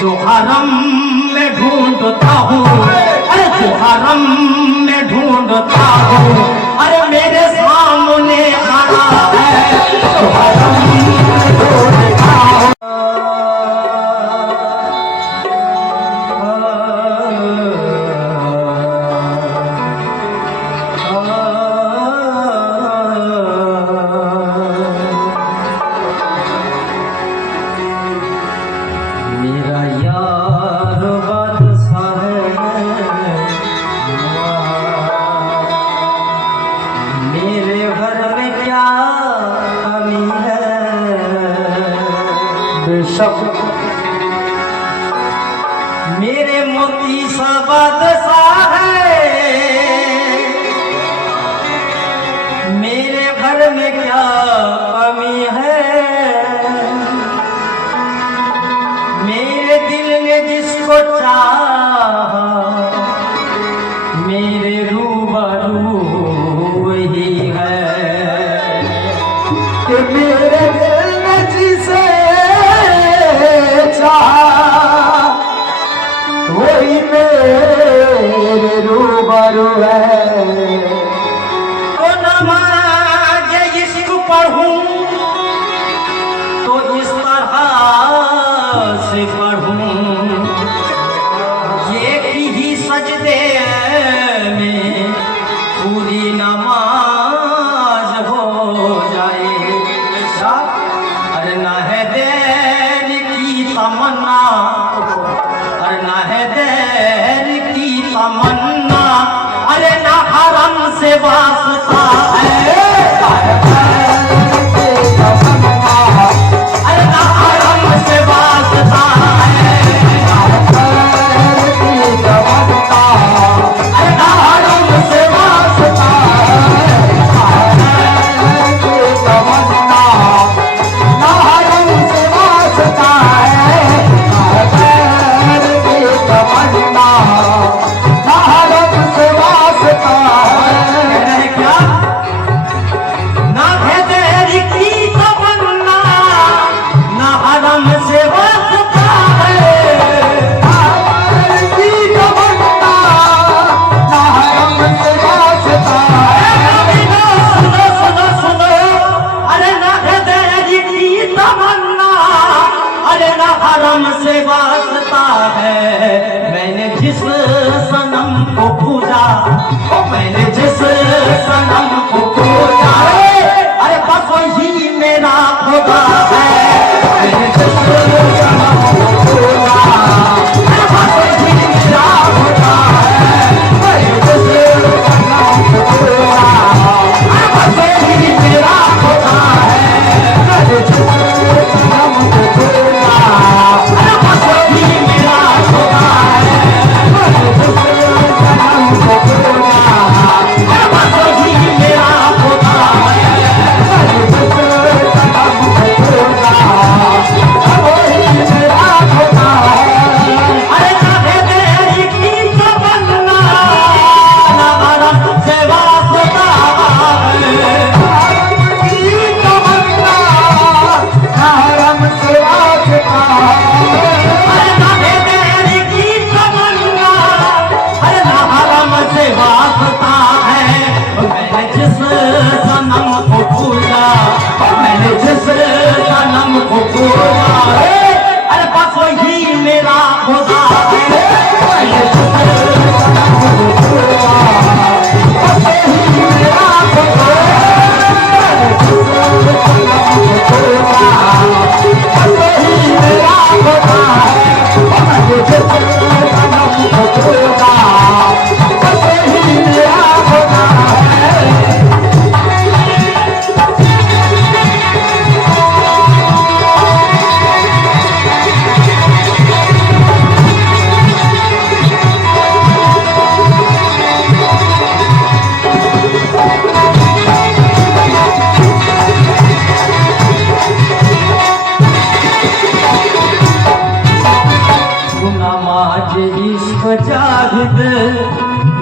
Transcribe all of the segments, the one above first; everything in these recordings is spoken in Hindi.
जो हरम में ढूंढता हूँ, अरे जो हरम में ढूंढता हूँ, अरे मेरे सामने खड़ा है जो हरम में ढूंढता हूँ। मेरा यार बादशाह है, मेरे घर में क्या कमी है? बेशक मेरे मोती सा बादशाह है, मेरे घर में क्या कमी है? मेरे दिल ने जिसको चाहा, मेरे रूबरू वही है कि मेरे दिल ने जिसे चाहा वही मेरे रूबरू है। तो नमाज इश्क पढ़ूं तो इस तरह से पढ़ूं, ये ही सजदे में पूरी नमाज हो जाए। अरे ना है देर की तमन्ना, अरे ना है देर की तमन्ना, अरे ना हरम से वास्ता है। से वास्ता है। मैंने जिस सनम को पूजा, मैंने जिस सनम को पूजा, अरे बस वही मेरा खुदा है। मैंने जिस सनम को पूजा, अरे बस वही मेरा खुदा है। मैंने जिस सनम को पूजा, अरे बस वही मेरा खुदा है। मैंने जिस सनम को पूजा,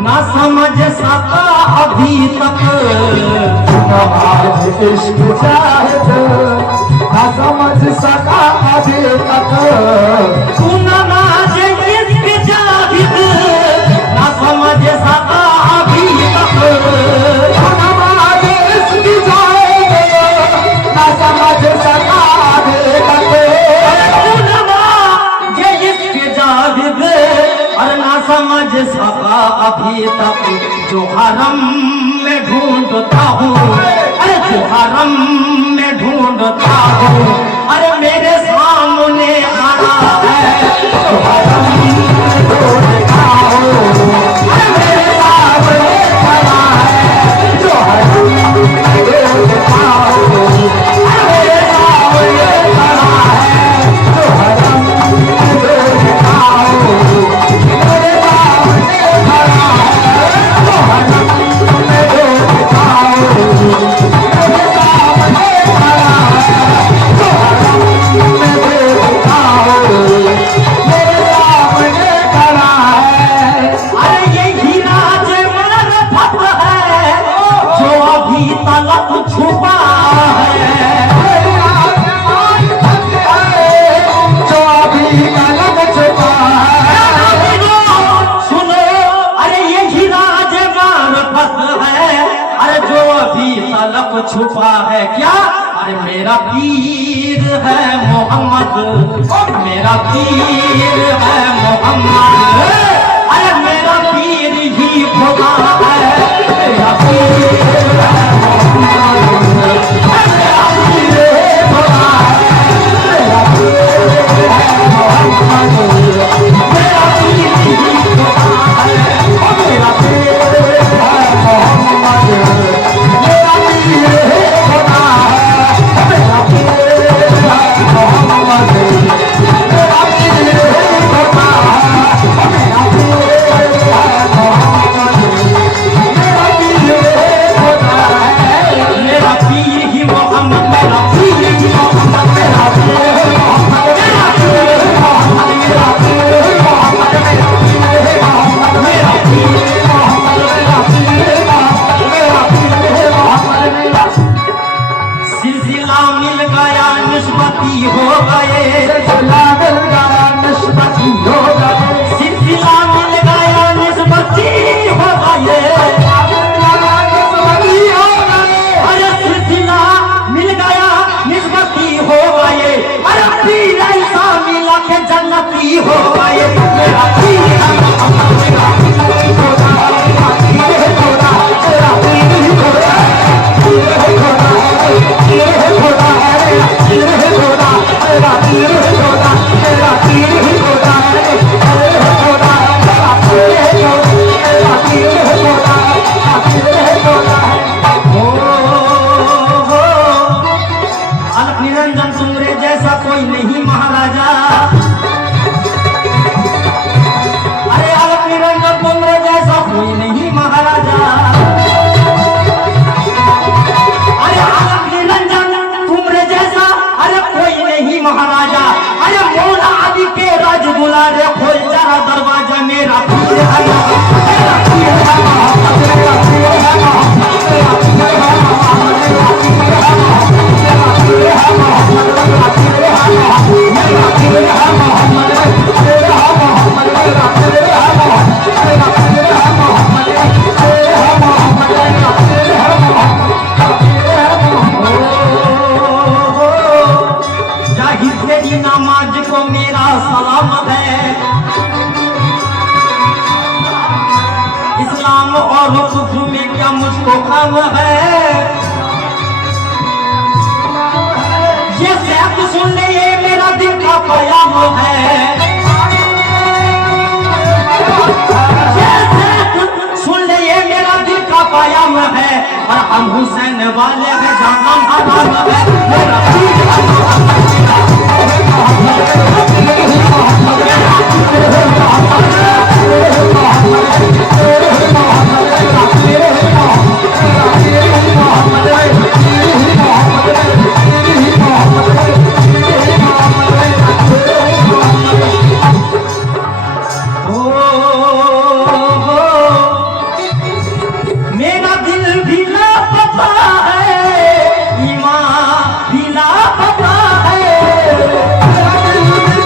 ना समझ सका अभी तक, नमाज इश्क चाहत ना समझ सका अभी तक। तू ना अभी तक जो हरम में ढूंढता हूँ, अरे जो हरम में ढूंढता हूँ, अरे मेरे सामने खड़ा है जो हरम में ढूंढता हूँ, अरे मेरे सामने खड़ा है जो हरम में ढूंढता हूँ, अरे मेरे सामने खड़ा है जो हरम में ढूंढता हूँ, मेरे सामने खड़ा है जो हरम में ढूंढता हूँ, मेरे सामने खड़ा है जो हरम में ढूंढता हूँ, मेरे सामने खड़ा है। अरे ये हीरा जवाहरात है जो अभी तलक छुपा है, जो अभी तलक छुपा है। सुनो, अरे ये हीरा जवाहरात है, अरे जो अभी तलक छुपा है। क्या? अरे मेरा पीर है मोहम्मद, मेरा पीर है मोहम्मद, अरे मेरा पीर ही खुदा है, मेरा पीर है मोहम्मद, मेरा पीर खुदा है, मेरा पीर है मोहम्मद, मेरा पीर ही खुदा है, मेरा पीर है मोहम्मद, मेरा पीर खुदा है, मेरा पीर है मोहम्मद, मेरा पीर खुदा है, मेरा पीर है मोहम्मद, मेरा पीर खुदा है, मेरा पीर ही मोहम्मद, मेरा पीर ही मोहम्मद, मेरा पीर मोहम्मद, मेरा पीर मोहम्मद, मेरा पीर मोहम्मद, मेरा पीर मोहम्मद, मेरा पीर मोहम्मद, मेरा पीर मोहम्मद, मेरा पीर मोहम्मद, मेरा सिलसिला मिल गया निस्बती हो गए, सिलसिला मिल गया निस्बती हो गए, सिलसिला मिल गया निस्बती हो गए, अरे सिलसिला मिल गया निस्बती हो गए, अरे पीर ऐसा मिला के जन्नती हो गए, मेरा पीर है मोहम्मद, मेरा पीर खुदा, मेरा पीर खुदा, मेरा पीर खुदा, पीर खुदा, पीर खुदा, मेरा पीर खुदा, मेरा पीर खुदा, मेरा पीर खुदा, पीर खुदा, मेरा पीर खुदा, मेरा पीर खुदा, मेरा पीर खुदा है। हो अलख निरंजन तुमरे जैसा कोई नहीं महाराजा, अरे अलख निरंजन तुमरे जैसा कोई नहीं महाराजा, अरे अलख निरंजन तुमरे जैसा अरे कोई नहीं महाराजा, अरे मौला अली के राज दुलारे खोल जरा दरवाजा, मेरा पीर है मोहम्मद, मेरा पीर है मोहम्मद, मेरा पीर है मोहम्मद, मेरा पीर है मोहम्मद, मेरा पीर है मोहम्मद, मेरा पीर है मोहम्मद, मेरा पीर है मोहम्मद, मेरा पीर है मोहम्मद, मेरा पीर है मोहम्मद, मेरा पीर है मोहम्मद, मेरा पीर है मोहम्मद, मेरा पीर है मोहम्मद, मेरा पीर है मोहम्मद, मेरा पीर है मोहम्मद। जाहिर तेरी नमाज को मेरा सलाम है, इस्लाम और कुफ्र में क्या मुझको काम है, ये सैफ सुन ले ये मेरा दिल का पयाम है, ये सैफ सुन ले ये मेरा दिल का पयाम है, और हम हुसैन वाले हैं जहां हराम है, मेरा पीर है मोहम्मद, मेरा पीर है मोहम्मद, मेरा पीर है मोहम्मद, मेरा पीर है मोहम्मद, मेरा पीर है मोहम्मद, मेरा पीर है मोहम्मद, मेरा पीर है मोहम्मद, मेरा पीर है मोहम्मद, मेरा पीर है मोहम्मद, मेरा पीर है मोहम्मद, मेरा पीर है मोहम्मद, मेरा पीर है मोहम्मद। मेरा दिल भी लापता है, ईमान भी लापता है, मेरा दिल भी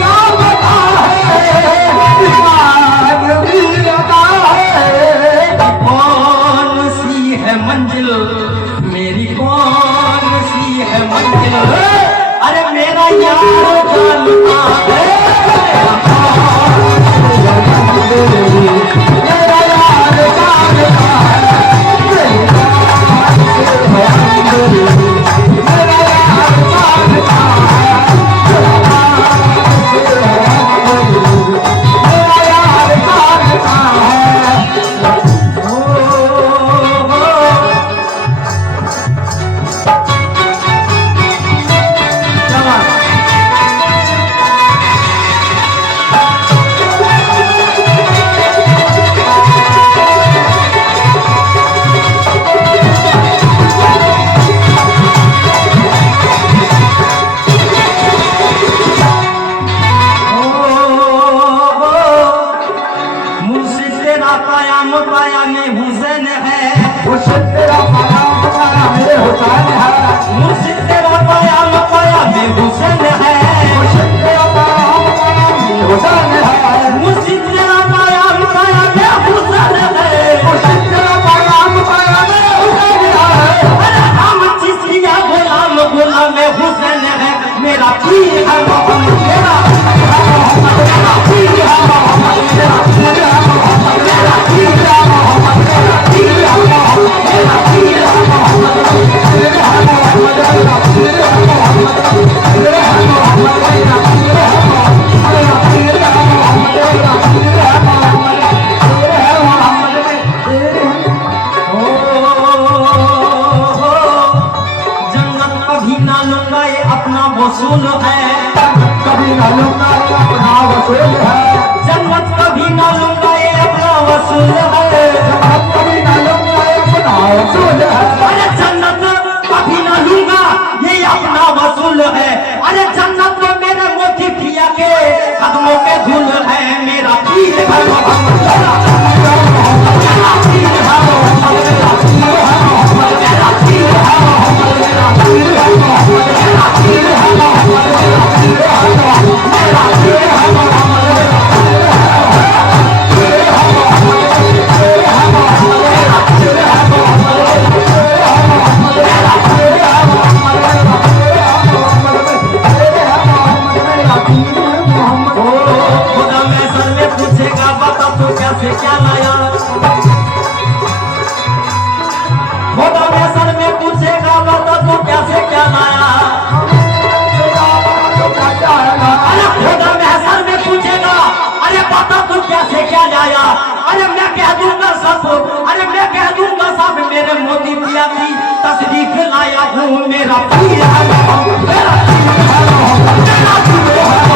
अरे मैं कह दूंगा सब, अरे मैं कह दूंगा सब, मेरे मोदी पिया की तस्दीक लाया हूँ, मेरा पीर है मोहम्मद, मेरा पीर है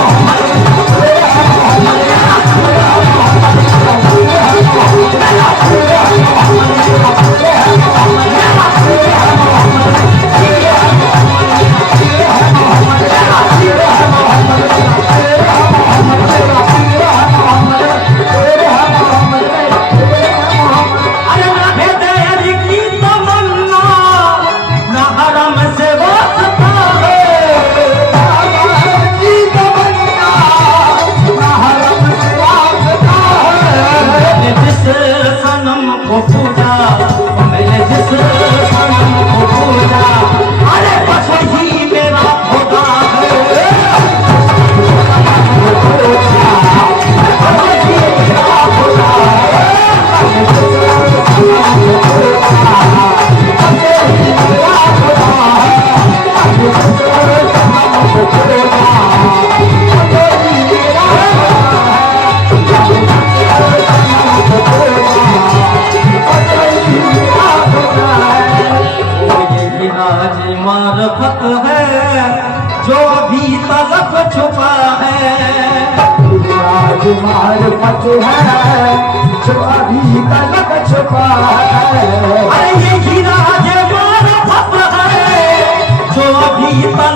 मोहम्मद, मेरा पीर है मोहम्मद, मेरा पीर है मोहम्मद, मेरा पीर है मोहम्मद, मेरा पीर है मोहम्मद, मेरा पीर है मोहम्मद, मेरा पीर है मोहम्मद, पीर है मोहम्मद, पीर है मोहम्मद, मेरा पीर है मोहम्मद, मेरा पीर है मोहम्मद, मेरा पीर है मोहम्मद, पीर है मोहम्मद। अरे ना भेदे की तमन्ना, ना हरम से वास्ता है, की तमन्ना, ना हरम से वास्ता है। मैंने जिस सनम को पूजा, मैंने जिस सनम को पूजा, अरे बस वही मेरा खुदा है, वही मेरा खुदा है। मारफत है जो अभी तलक छुपा है, आज मारफत है जो अभी तलक छुपा है। अरे ये हीरा जो मारफत है जो अभी तलक